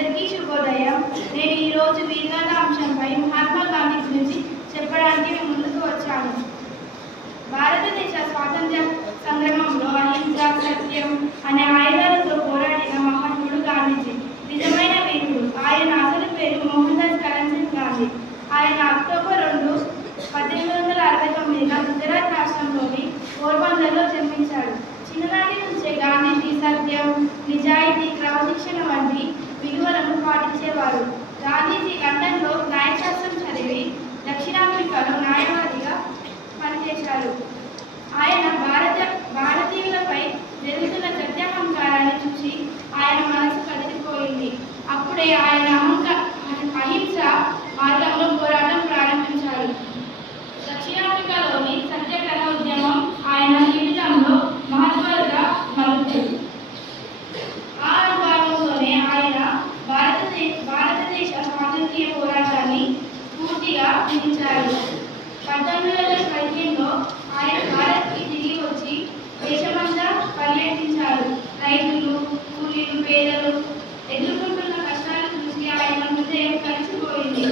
అందరికీ శుభోదయం. నేను ఈరోజు వీరగాథ అంశంపై మహాత్మా గాంధీ గురించి చెప్పడానికి మేము ముందుకు వచ్చాను. భారతదేశ స్వాతంత్ర్య సంగ్రామంలో అహింస, సత్యం అనే ఆయుధాలతో పోరాడిన మహాత్ముడు గాంధీజీ. నిజమైన వీరుడు. ఆయన అసలు పేరు మోహన్ దాస్ కరంచంద్ గాంధీ. ఆయన అక్టోబర్ 2, 1869 గుజరాత్ రాష్ట్రంలోని పోర్బందర్లో జన్మించాడు. చిన్ననాటి నుంచే గాంధీజీ సత్యం, నిజాయితీ, క్రమశిక్షణ వంటి విలువలను పాటించేవారు. గాంధీజీ లండన్లో న్యాయశాస్త్రం చదివి దక్షిణాఫ్రికాలో న్యాయవాదిగా పనిచేశారు. ఆయన భారతీయులపై జరుగుతున్న గత్యాహంకారాన్ని చూసి ఆయన మనసు కదిలిపోయింది. అప్పుడే ఆయన అహింస మార్గంలో పోరాటం ప్రారంభించారు. దక్షిణాఫ్రికాలోని సత్యాగ్రహ ఉద్యమం ఆయన జీవితంలో మహత్వగా మలుతుంది. ఆ అనుభవంలోనే ఆయన భారతదేశ స్వాతంత్ర్య పోరాటాన్ని పూర్తిగా నిలిచారు. 1915లో ఆయన భారత్కి తిరిగి వచ్చి దేశమంతా పర్యటించారు. రైతులు, కూలీలు, పేదలు ఎదుర్కొంటున్న కష్టాలు చూసి ఆయన హృదయం కలిసిపోయింది.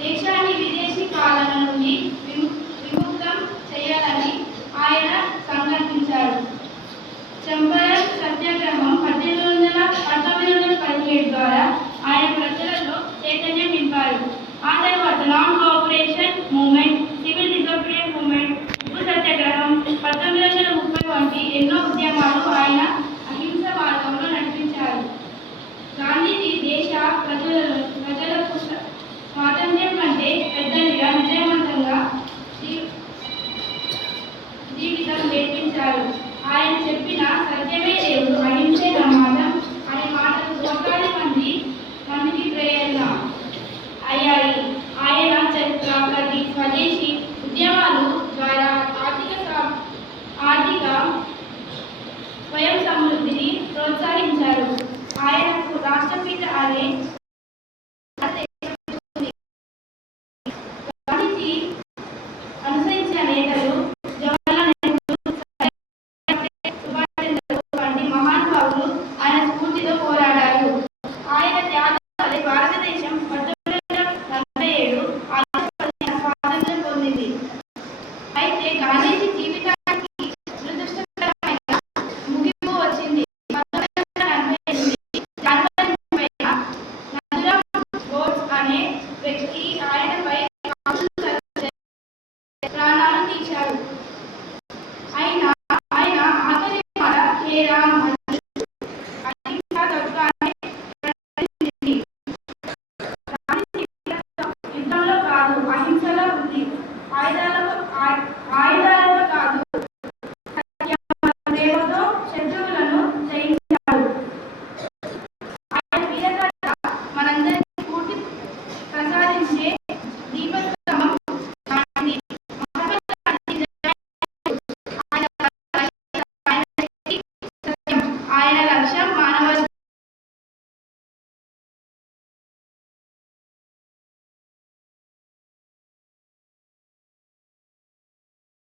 దేశాన్ని విదేశీ పాలన నుండి విముక్తం చేయాలని ఆయన సంకల్పించారు. చంపారన్ సత్యాగ్రహం 1917 ద్వారా ఆయన ప్రజలలో చైతన్యం నింపారు. ఆ తర్వాత non cooperation movement, civil disobedience movement, ఉప్పు సత్యాగ్రహం, 1930 వంటి ఎన్నో ఉద్యమాలు ఆయన అహింస మార్గంలో నడిపించారు. గాంధీజీ దేశ ప్రజలకు స్వాతంత్ర్యం కంటే పెద్దదిగా, విజయవంతంగా